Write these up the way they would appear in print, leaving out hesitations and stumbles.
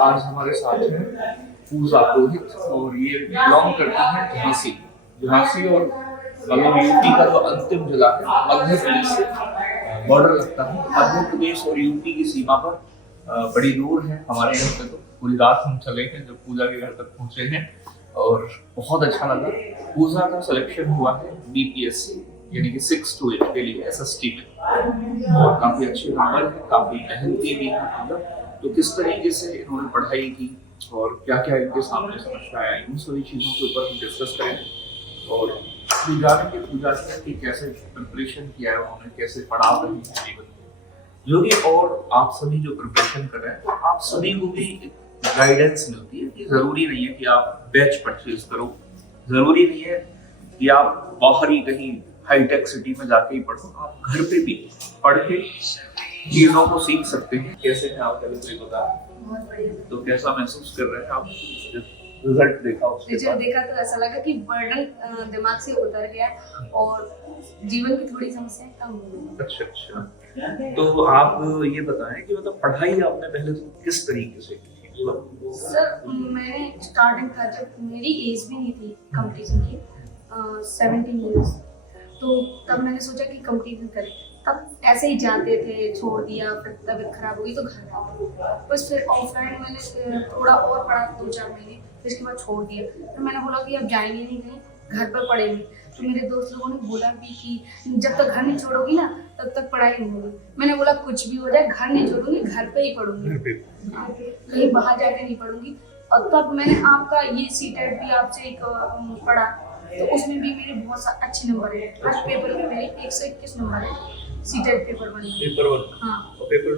आज हमारे साथ हैं पूजा पुरोहित और ये बिलोंग करती हैं झांसी। झांसी और मतलब यूपी का जो अंतिम जिला है मध्य प्रदेश से बॉर्डर लगता है। मध्य प्रदेश और यूपी की सीमा पर बड़ी दूर है हमारे यहाँ से। तो पूरी रात हम चले हैं जब पूजा के घर तक पहुँचे हैं और बहुत अच्छा लगा। पूजा का सिलेक्शन हुआ है बीपीएससी यानी कि 6 to 8 के लिए SST में और काफ़ी अच्छे नंबर है, काफ़ी मेहनती भी है। मतलब तो किस तरीके से इन्होंने पढ़ाई की और क्या क्या इनके सामने समस्या आया, इन सभी चीज़ों के ऊपर हम डिस्कस करेंगे और जानेंगे पूजा की कैसे प्रिपरेशन किया है उन्होंने, कैसे पढ़ा रही है जीवन में जो भी। और आप सभी जो प्रिपरेशन कर रहे हैं आप सभी को भी गाइडेंस मिलती है कि जरूरी नहीं है कि आप बैच परचेज करो, जरूरी नहीं है कि आप बाहर ही कहीं हाईटेक सिटी में जाके ही पढ़ो, आप घर पे भी पढ़ के चीजों को सीख सकते हैं। कैसे है आपका बता, तो कैसा महसूस कर रहे हैं आप रिजल्ट देखा? रिजल्ट देखा तो ऐसा लगा कि बर्डन दिमाग से उतर गया और जीवन की थोड़ी समस्याएं कम हो गई। अच्छा, तो आप ये बताएं कि मतलब पढ़ाई आपने पहले तो किस तरीके से की? सर मैंने स्टार्टिंग था जब मेरी एज भी नहीं थी कंपटीशन की 17 इयर्स, तो तब मैंने सोचा कि कंपटीशन करें। तब ऐसे ही जाते थे, छोड़ दिया, फिर तबीयत खराब हो गई तो घर आ गए। बस फिर ऑफलाइन मैंने थोड़ा और पढ़ा 2-4 महीने, फिर इसके बाद छोड़ दिया। फिर मैंने बोला कि अब जाएंगे नहीं कहीं, घर पर पढ़ेंगे। तो मेरे दोस्त लोगों ने बोला भी कि जब तक घर नहीं छोड़ोगी ना तब तक पढ़ाई नहीं होगी। मैंने बोला कुछ भी हो जाए घर नहीं छोड़ूंगी, घर पे ही पढ़ूंगी, कहीं बाहर जाके नहीं पढ़ूंगी। और तब मैंने आपका ये सीटेट भी आपसे एक पढ़ा, तो उसमें भी मेरे बहुत अच्छे नंबर है। आज पेपर में मेरे 121 नंबर है सीटेट पेपर 1 में। हाँ, और पेपर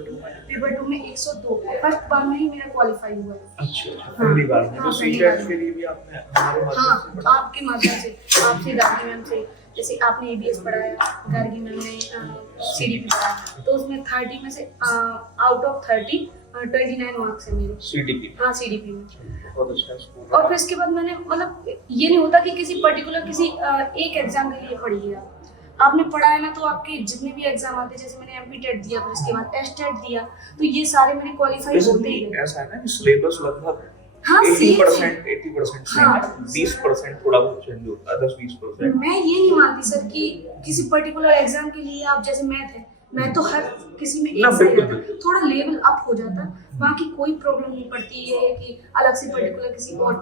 2 में 102 फर्स्ट बार में ही मेरा क्वालिफाई हुआ है। अच्छा, पहली बार में। तो सीटेट के लिए भी आपने हमारे माध्यम से पढ़ा? आपके माध्यम से, आपसे गार्गी मैम से, जैसे आपने ABS पढ़ाया, गार्गी मैम ने CDP पढ़ाया, तो उसमें 30 में से आउट ऑफ 30 29 मार्क्स है मेरे CDP। हाँ, CDP में। बहुत अच्छा स्कोर। और फिर इसके बाद मैंने मतलब ये नहीं होता कि किसी पर्टिकुलर किसी एक एग्जाम के लिए पढ़िए। आपने पढ़ा है ना, तो आपके जितने भी एग्जाम आते हैं, जैसे मैंने MPTET दिया, फिर इसके बाद STET दिया, तो ये सारे मेरे क्वालिफाई होते ही गए। ऐसा है ना कि सिलेबस लगभग हाँ, 80% हाँ, 20% थोड़ा बहुत चेंज होता है, 10-20%। मैं ये नहीं मानती सर कि किसी पर्टिकुलर एग्जाम के लिए आप, जैसे मैथ है, मैं तो हर किसी में एक सही रहता, थोड़ा लेवल अप हो जाता, बाकी कोई प्रॉब्लम नहीं पड़ती। ये है कि अलग से पर्टिकुलर किसी और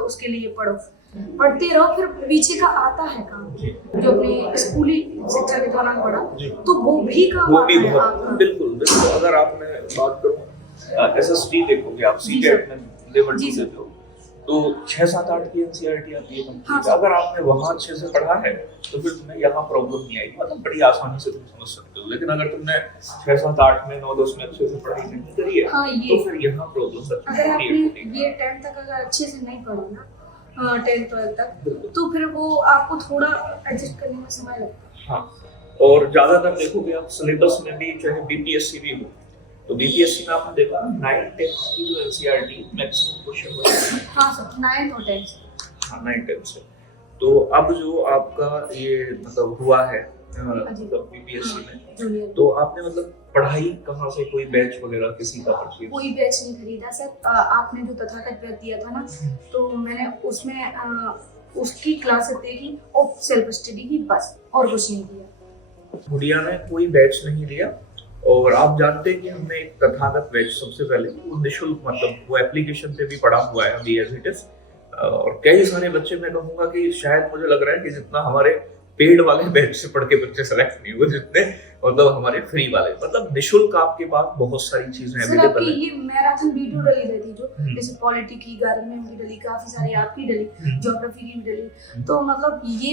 उसके लिए पढ़ो, पढ़ते रहो, फिर पीछे का आता है काम जो अपने स्कूली शिक्षा के दौरान पढ़ा, तो वो भी काम आता है आपका। बिल्कुल बिल्कुल। अगर आपने बात करूं SST देखोगे आप, सीटेट में लेवल 2 देते हो तो 6-7-8 की NCERT आती है कंप्लीट। अगर आपने वहाँ अच्छे से पढ़ा है तो फिर तुम्हें यहाँ प्रॉब्लम नहीं आएगी, मतलब बड़ी आसानी से तुम समझ सकते हो। लेकिन अगर तुमने 6-7-8 में 9-10 में अच्छे से पढ़ाई नहीं करी है, तो फिर यहाँ प्रॉब्लम अगर आपने ये 10th तक अगर अच्छे से नहीं पढ़ा ना, 10th-12th तक, तो फिर वो आपको थोड़ा एडजस्ट करने में समय लगता है। हाँ, और ज्यादातर देखोगे आप सिलेबस में भी, चाहे BPSC भी हो, तो BPSC में आपने देखा 9-10 की जो NCERT मैक्सिमम क्वेश्चन होते हैं। हाँ सर, 9th और 10th। हाँ, 9-10 से। तो अब जो आपका ये मतलब हुआ है मतलब BPSC में, तो आपने मतलब पढ़ाई कहाँ से, कोई बैच वगैरह किसी का परचेज? कोई बैच नहीं खरीदा सर। आपने जो तथाकथ बैच दिया था ना, तो मैंने उसमें उसकी क्लासेस देखी और सेल्फ स्टडी की, बस, और कुछ नहीं किया। गुड़िया ने कोई बैच नहीं लिया। और आप जानते हैं कि हमने एक तथागत बैच सबसे पहले वो निःशुल्क, मतलब वो एप्लीकेशन पे भी पढ़ा हुआ है अभी एज इट इज। और कई सारे बच्चे, मैं कहूँगा कि शायद मुझे लग रहा है कि जितना हमारे पेड वाले बैच से पढ़ के बच्चे सेलेक्ट नहीं हुए, जितने मतलब हमारे फ्री वाले, मतलब निःशुल्क आपके पास बहुत सारी चीजें अवेलेबल है। ये मैराथन वीडियो डली रहती जो, जैसे पॉलिटी की, गार्गी मैम की डली, काफी सारी आपकी डली, ज्योग्राफी की भी डली, तो मतलब ये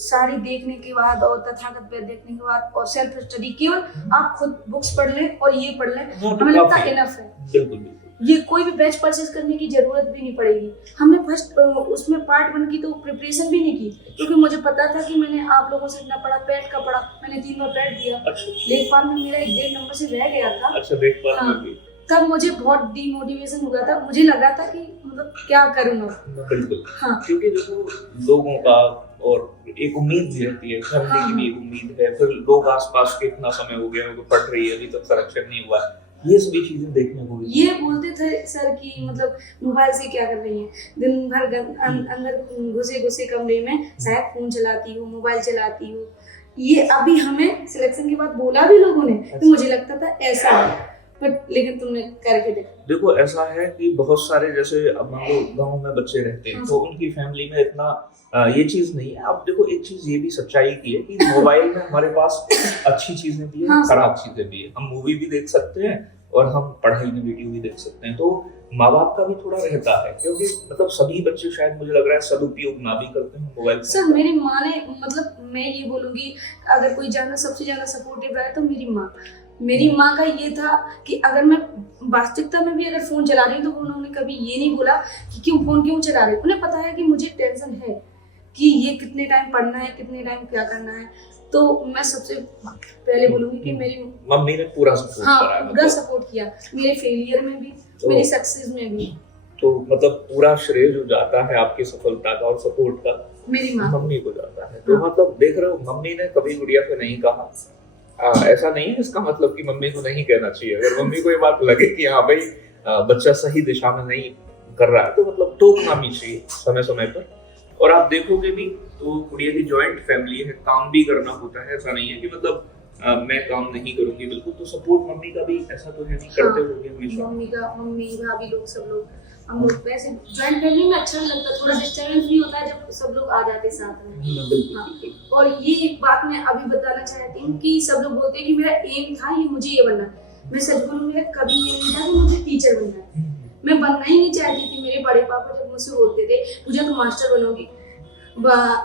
सारी देखने के बाद और तथागत बैच देखने के बाद और सेल्फ स्टडी, केवल आप खुद बुक्स पढ़ लें और ये पढ़ लें, हमें लगता है इनफ है। बिल्कुल, ये कोई भी बैच परचेज करने की जरूरत भी नहीं पड़ेगी। हमने फर्स्ट उसमें पार्ट 1 की तो प्रिपरेशन भी नहीं की, क्योंकि मुझे पता था कि मैंने आप लोगों से इतना पढ़ा, पैट का पढ़ा, मैंने 3 बार पैट दिया। लेखपाल में मेरा 1.5 नंबर से रह गया था। अच्छा, लेखपाल में भी? तब मुझे बहुत डिमोटिवेशन हुआ था, मुझे लगा था कि मतलब क्या करूँ मैं। बिल्कुल। हाँ, क्योंकि जो लोगों का और एक उम्मीद भी रहती है, फैमिली की भी एक उम्मीद है, फिर लोग आसपास के इतना समय हो गया उनको पढ़ रही है, अभी तक सिलेक्शन नहीं हुआ है, ये सभी चीजें देखने को मिली। ये बोलते थे सर कि मतलब मोबाइल से क्या कर रही हैं, दिन भर अंदर घुसे घुसे कमरे में शायद फोन चलाती हो, मोबाइल चलाती हो। ये अभी हमें सिलेक्शन के बाद बोला भी लोगों ने, तो मुझे लगता था ऐसा है, बट लेकिन तुमने करके देखा। देखो ऐसा है कि बहुत सारे, जैसे अब मान लो गाँव में बच्चे रहते हैं तो उनकी फैमिली में इतना ये चीज नहीं है। अब देखो एक चीज ये भी सच्चाई की है कि मोबाइल में हमारे पास अच्छी चीजें भी है, खराब चीजें भी है। हम मूवी भी देख सकते हैं और हम पढ़ाई में वीडियो भी देख सकते हैं। तो माँ बाप का भी थोड़ा रहता है, क्योंकि मतलब सभी बच्चे शायद मुझे लग रहा है सदुपयोग ना भी करते हैं मोबाइल। सर मेरी माँ ने, मतलब मैं ये बोलूंगी अगर कोई सबसे ज्यादा सपोर्टिव रहा है तो मेरी माँ का ये था कि अगर मैं वास्तविकता में भी अगर फोन चला रही हूँ तो उन्होंने कभी ये नहीं बोला कि फोन क्यों चला रही। उन्हें पता है कि मुझे टेंशन है कि ये कितने टाइम पढ़ना है, कितने टाइम क्या करना है। तो मैं सबसे पहले बोलूंगी कि मेरी मम्मी ने पूरा सपोर्ट करा, पूरा सपोर्ट किया, मेरे फेलियर में भी, मेरी सक्सेस में भी। तो मतलब पूरा श्रेय जो जाता है आपकी सफलता का और सपोर्ट का मेरी मम्मी को जाता है। तो मतलब देख रहे हो, मम्मी ने कभी गुड़िया से नहीं कहा। ऐसा नहीं है इसका मतलब कि मम्मी को नहीं कहना चाहिए। अगर मम्मी को ये बात लगे कि हाँ भाई बच्चा सही दिशा में नहीं कर रहा है, तो मतलब टोकना भी चाहिए समय समय पर। और आप देखोगे भी तो गुड़िया की जॉइंट फैमिली है, काम भी करना होता है। ऐसा नहीं है कि मतलब मैं काम नहीं करूंगी, बिल्कुल। तो सपोर्ट मम्मी का भी ऐसा तो है नहीं, करते होंगे हमेशा। मम्मी भाभी लोग सब लोग, हम लोग वैसे जॉइंट फैमिली में अच्छा लगता है, थोड़ा डिस्टर्बेंस भी होता है जब सब लोग आ जाते साथ में। हाँ। और ये एक बात मैं अभी बताना चाहती हूँ कि सब लोग बोलते हैं कि मेरा एम था ये, मुझे ये बनना। मैं सच बोलूँ, मेरा कभी एम नहीं था कि मुझे टीचर बनना है। मैं बनना ही नहीं चाहती थी। मेरे बड़े पापा जब मुझसे बोलते थे मुझे तो मास्टर बनोगी,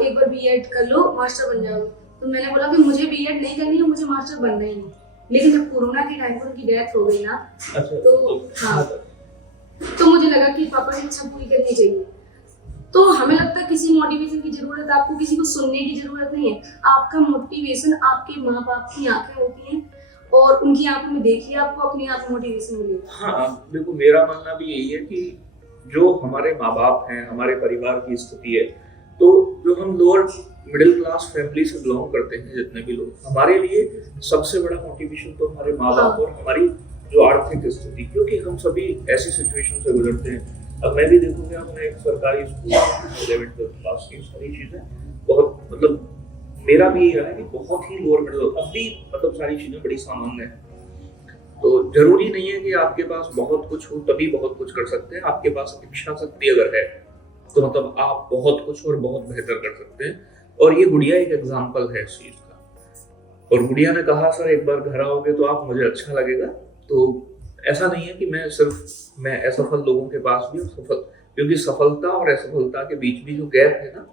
एक बार बीएड कर लो मास्टर बन जाओ, तो मैंने बोला कि मुझे बीएड नहीं करनी है, मुझे मास्टर बनना ही नहीं। लेकिन जब कोरोना के टाइम पर उनकी डेथ हो गई ना, तो हाँ, तो मुझे लगा कि पापा की इच्छा पूरी करनी चाहिए। तो हमें लगता है किसी मोटिवेशन की जरूरत, आपको किसी को सुनने की जरूरत नहीं है। आपका मोटिवेशन आपके माँ बाप की आंखें होती हैं और उनकी आंखों में देखिए, आपको अपने आप मोटिवेशन मिलेगा। हाँ देखो, मेरा मानना भी यही है कि जो हमारे माँ बाप हैं, हमारे परिवार की स्थिति है, तो जो हम लोअर मिडिल क्लास फैमिली से बिलोंग करते हैं जितने भी लोग, हमारे लिए सबसे बड़ा मोटिवेशन तो हमारे माँ बाप और हमारी जो आर्थिक स्थिति, क्योंकि हम सभी ऐसी सिचुएशन से गुजरते हैं। अब मैं भी देखूंगा, अपने एक सरकारी स्कूल 11th क्लास की सारी चीजें बहुत, मतलब मेरा भी यही रहा है कि बहुत ही लोअर मिडिल, अब भी मतलब सारी चीजें बड़ी सामान्य है। तो जरूरी नहीं है कि आपके पास बहुत कुछ हो तभी बहुत कुछ कर सकते हैं। आपके पास इच्छा शक्ति अगर है तो मतलब आप बहुत कुछ और बहुत बेहतर कर सकते हैं। और ये गुड़िया एक एग्जाम्पल है इस चीज का। और गुड़िया ने कहा सर एक बार घर आओगे तो आप मुझे अच्छा लगेगा। तो ऐसा नहीं है कि मैं असफल लोगों के पास भी सफल, क्योंकि सफलता और असफलता के बीच भी जो गैप है ना,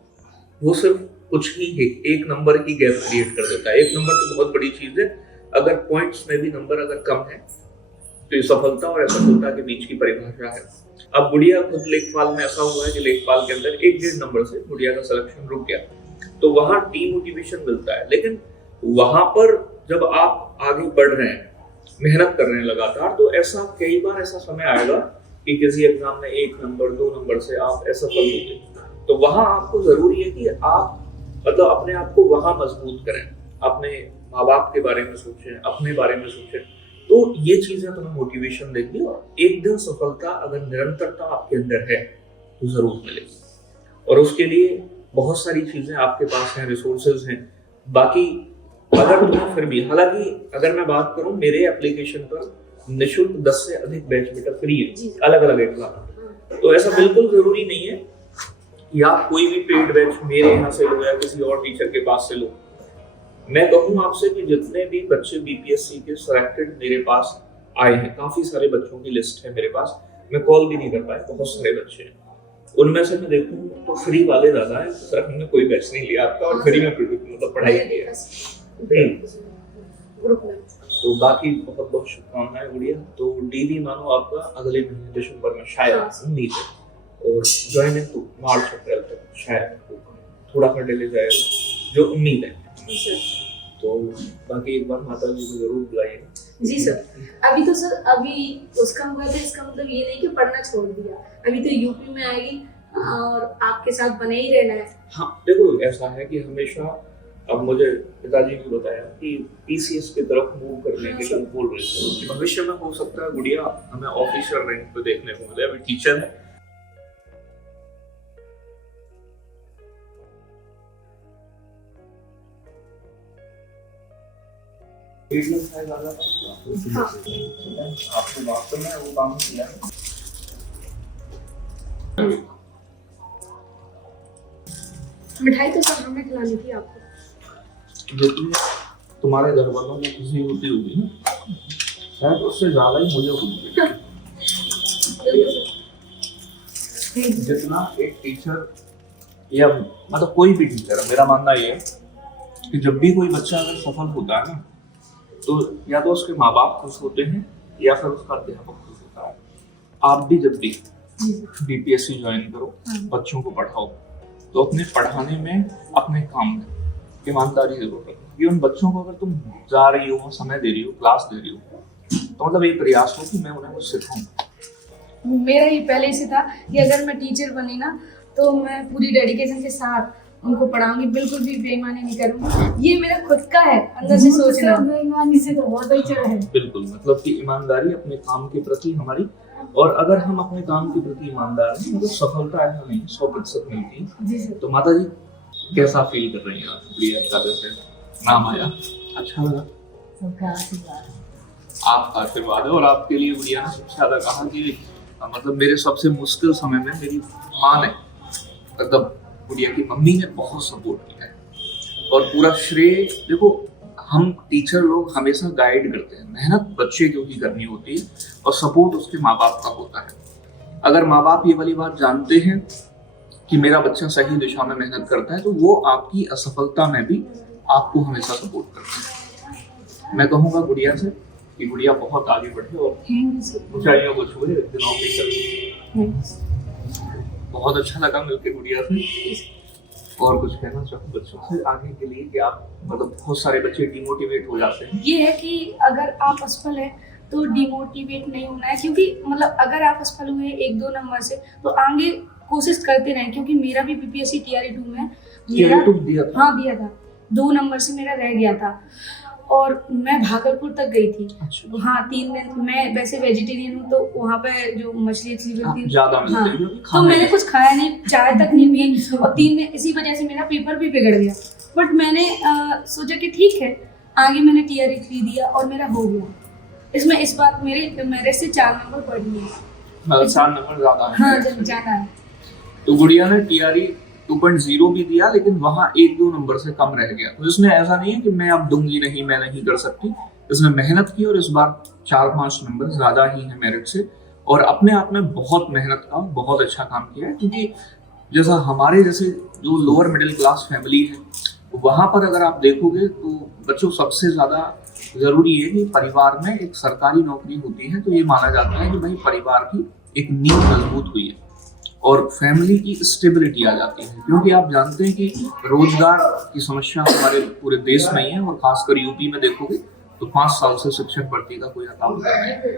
वो सिर्फ कुछ ही है, एक नंबर की गैप क्रिएट कर देता है। एक नंबर तो बहुत बड़ी चीज है। अगर पॉइंट्स में भी नंबर अगर कम है तो ये सफलता और असफलता के बीच की परिभाषा है। अब गुड़िया खुद लेखपाल में ऐसा हुआ है कि लेखपाल के अंदर 1.5 नंबर से गुड़िया का सिलेक्शन रुक गया, तो वहां डीमोटिवेशन मिलता है। लेकिन वहां पर जब आप आगे बढ़ रहे हैं, मेहनत कर रहे हैं लगातार, तो ऐसा कई बार ऐसा समय आएगा कि किसी एग्जाम में 1 नंबर 2 नंबर से आप असफल होंगे। तो वहां आपको जरूरी है कि आप मतलब अपने आप को वहां मजबूत करें, अपने माँ बाप के बारे में सोचें, अपने बारे में सोचें। तो ये चीजें तुम्हें मोटिवेशन देगी और एक दिन सफलता अगर निरंतरता आपके अंदर है तो जरूर मिलेगी। और उसके लिए बहुत सारी चीजें आपके पास हैं, रिसोर्सेज हैं। बाकी अगर तुम्हें फिर भी, हालांकि अगर मैं बात करूं, मेरे एप्लीकेशन पर निःशुल्क 10 से अधिक बैच बेटा फ्री है, अलग अलग एग्जाम। तो ऐसा बिल्कुल जरूरी नहीं है कि आप कोई भी पेड बैच मेरे यहाँ से लो या किसी और टीचर के पास से लो। मैं कहूँ आपसे कि जितने भी बच्चे बीपीएससी के सिलेक्टेड मेरे पास आए हैं, काफी सारे बच्चों की लिस्ट है मेरे पास, मैं कॉल भी नहीं कर पाया, बहुत सारे बच्चे हैं। उनमें से मैं देखूँ तो फ्री वाले ज्यादा है। सर हमने कोई बैच नहीं लिया आपका और फ्री में मतलब पढ़ाई की है। तो बाकी बहुत बहुत शुभकामनाएं गुड़िया। तो डीवी मानो आपका अगले महीने दिसंबर में शायद, उम्मीद है, और ज्वाइनिंग तो मार्च अप्रैल तक शायद, थोड़ा सा डिले जाएगा जो उम्मीद है। तो बाकी एक बार माता जी को जरूर बुलाइएगा। जी सर। अभी तो सर अभी उसका हुआ था, इसका मतलब ये नहीं कि पढ़ना छोड़ दिया, अभी तो यूपी में आएगी और आपके साथ बने ही रहना है। हाँ देखो, ऐसा है कि हमेशा अब मुझे पिताजी ने बताया कि पीसीएस की तरफ मूव करने के लिए बोल रहे थे कि भविष्य में हो सकता है गुड़िया हमें ऑफिसर रैंक पे देखने को मिले। अभी टीचर है। आपने वास्तव में वो काम किया है। मिठाई तो सब हमें खिलानी थी आपको। जितनी तुम्हारे घर वालों में खुशी होती होगी ना, शायद उससे ज्यादा ही मुझे होगी। जितना एक टीचर या मतलब कोई भी टीचर, मेरा मानना ये है कि जब भी कोई बच्चा अगर सफल होता है ना, तो या तो उसके माँ बाप खुश होते हैं या फिर उसका अध्यापक खुश होता है। आप भी जब भी बीपीएससी ज्वाइन करो, बच्चों को पढ़ाओ, तो अपने पढ़ाने में, अपने काम में ईमानदारी जरूर रखो। कि उन बच्चों को अगर तुम जा रही हो, समय दे रही हो, क्लास दे रही हो, तो मतलब एक प्रयास हो कि मैं उन्हें कुछ सिखाऊं। मेरा ही पहले से था कि अगर मैं टीचर बनी ना तो मैं पूरी डेडिकेशन के साथ उनको पढ़ाऊंगी, बिल्कुल भी बेईमानी नहीं करूंगी। ये मेरा खुद का है अंदर से सोचना। बेईमानी से तो बहुत अच्छा है। बिल्कुल, मतलब कि ईमानदारी अपने काम के प्रति हमारी, और अगर हम अपने काम के प्रति ईमानदार हैं तो सफलता ऐसा नहीं 100% मिलती है। जी सर। तो माता जी कैसा फील कर रही हैं आप? गुड़िया का जैसे नाम आया, अच्छा लगा? सबका आशीर्वाद, आपका आशीर्वाद है। और आपके लिए गुड़िया ने सबसे ज्यादा कहा कि मतलब मेरे सबसे मुश्किल समय में मेरी माँ ने, मतलब गुड़िया की मम्मी ने बहुत सपोर्ट किया है। और पूरा श्रेय देखो, हम टीचर लोग हमेशा गाइड करते हैं, मेहनत बच्चे को ही करनी होती है और सपोर्ट उसके माँ बाप का होता है। अगर माँ बाप ये वाली बात जानते हैं कि मेरा बच्चा सही दिशा में मेहनत करता है, तो वो आपकी असफलता में भी आपको हमेशा सपोर्ट करते हैं। मैं कहूँगा गुड़िया से कि गुड़िया बहुत आगे बढ़े और ऊंचाइयों को छुए, एक दिन ऑफिसर। बहुत अच्छा लगा मिलकर गुड़िया से। और कुछ कहना चाहूँ बच्चों से आगे के लिए कि आप, मतलब बहुत सारे बच्चे डिमोटिवेट हो जाते हैं। ये है कि अगर आप असफल हैं तो डिमोटिवेट नहीं होना है, क्योंकि मतलब अगर आप असफल हुए 1-2 नंबर से तो आगे कोशिश करते रहें। क्योंकि मेरा भी बीपीएससी टीआरई 2 में दिया था। हाँ दिया था, 2 नंबर से मेरा रह गया था और मैं भागलपुर तक गई थी। अच्छा। हाँ 3 दिन। मैं वैसे वेजिटेरियन हूँ, तो वहाँ पे जो मछली मिलती है ज्यादा मिलती है, तो मैंने कुछ खाया नहीं, चाय तक नहीं पी, और 3 दिन इसी वजह से मेरा पेपर भी बिगड़ गया। बट मैंने सोचा कि ठीक है, आगे मैंने टीआरई 3 दिया और मेरा हो गया। इसमें इस बात मेरे मेरिट से 4 नंबर बढ़ी है, मतलब 4 नंबर ज्यादा है। हाँ ज्यादा है। तो गुड़िया ने टीआरई 2.0 भी दिया, लेकिन वहाँ 1-2 नंबर से कम रह गया। तो इसमें ऐसा नहीं है कि मैं अब दूंगी नहीं, मैं नहीं कर सकती। इसने मेहनत की और इस बार 4-5 नंबर ज्यादा ही है मेरिट से, और अपने आप में बहुत मेहनत का बहुत अच्छा काम किया है। क्योंकि जैसा हमारे जैसे जो लोअर मिडिल क्लास फैमिली है, वहाँ पर अगर आप देखोगे तो बच्चों सबसे ज्यादा जरूरी है कि परिवार में एक सरकारी नौकरी होती है। तो ये माना जाता है कि भाई परिवार की एक नींव मजबूत हुई है और फैमिली की स्टेबिलिटी आ जाती है। क्योंकि आप जानते हैं कि रोजगार की समस्या हमारे पूरे देश में ही है, और खासकर यूपी में देखोगे तो 5 साल से शिक्षक भर्ती का कोई अकाउंट नहीं है।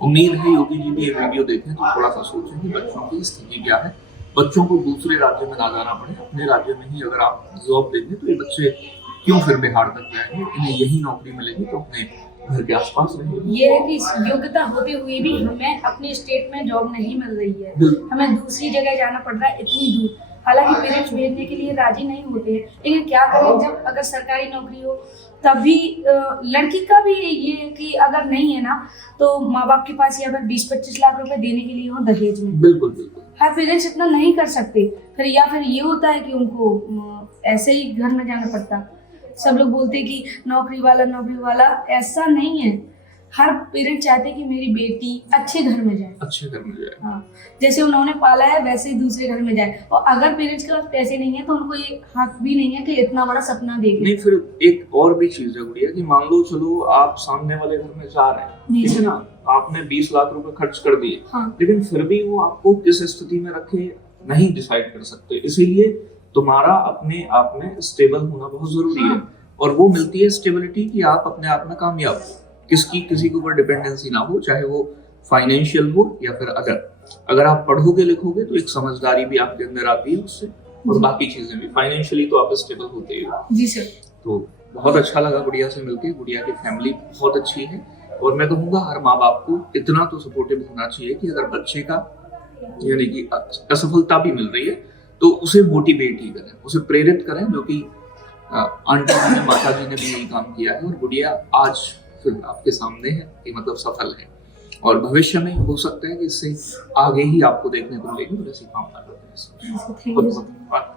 उम्मीद है योगी जी भी ये वीडियो देखें तो थोड़ा सा सोचें कि बच्चों की स्थिति क्या है, बच्चों को दूसरे राज्य में ना जाना पड़े, अपने राज्य में ही अगर आप जॉब देंगे तो ये बच्चे क्यों फिर बिहार तक जाएंगे, इन्हें यही नौकरी मिलेगी तो अपने घर के आसपास रहेंगे। ये है कि योग्यता होते हुए भी हमें अपने स्टेट में जॉब नहीं मिल रही है, हमें दूसरी जगह जाना पड़ रहा है इतनी दूर। हालांकि पेरेंट्स भेजने के लिए राजी नहीं होते हैं, लेकिन क्या करें, जब अगर सरकारी नौकरी हो तभी लड़की का भी ये है कि अगर नहीं है ना तो माँ बाप के पास या फिर 20-25 लाख रुपए देने के लिए हो दहेज में। बिल्कुल बिल्कुल। हर पेरेंट्स इतना नहीं कर सकते, फिर या फिर ये होता है कि उनको ऐसे ही घर में जाना पड़ता। सब लोग बोलते हैं कि नौकरी वाला, ऐसा नहीं है। हर पेरेंट चाहते हैं कि मेरी बेटी अच्छे घर में जाए, अच्छे घर में जाए। हाँ, जैसे उन्होंने पाला है वैसे ही दूसरे घर में जाए। और अगर पेरेंट्स के पास पैसे नहीं है तो उनको ये हक भी नहीं है कि इतना बड़ा सपना देखें। नहीं, फिर एक और भी चीज है गुड़िया कि मान लो चलो आप सामने वाले घर में जा रहे हैं, ठीक है ना, आपने 20 लाख रुपए खर्च कर दिए, हाँ। लेकिन फिर भी वो आपको किस स्थिति में रखे नहीं डिसाइड कर सकते। इसीलिए तुम्हारा अपने आप में स्टेबल होना बहुत जरूरी है, और वो मिलती है स्टेबिलिटी कि आप अपने आप में कामयाब हो, किसी के ऊपर डिपेंडेंसी ना हो, चाहे वो फाइनेंशियल हो या फिर अगर आप पढ़ोगे लिखोगे तो एक समझदारी भी आपके अंदर आती है उससे, और बाकी चीजें भी, फाइनेंशियली तो आप स्टेबल होते ही हो। जी सर। तो बहुत अच्छा लगा गुड़िया से मिलके। गुड़िया की फैमिली बहुत अच्छी है और मैं कहूँगा हर माँ बाप को इतना तो सपोर्टिव होना चाहिए कि अगर बच्चे का यानी कि असफलता भी मिल रही है तो उसे मोटिवेट ही करें, उसे प्रेरित करें, जो कि आंटी जी ने, माता जी ने भी यही काम किया है और गुड़िया आज फिर आपके सामने है कि मतलब सफल है और भविष्य में हो सकता है कि इससे आगे ही आपको देखने को मिलेगी। और ऐसी कामना करते हैं। Thank you. बहुत बहुत धन्यवाद।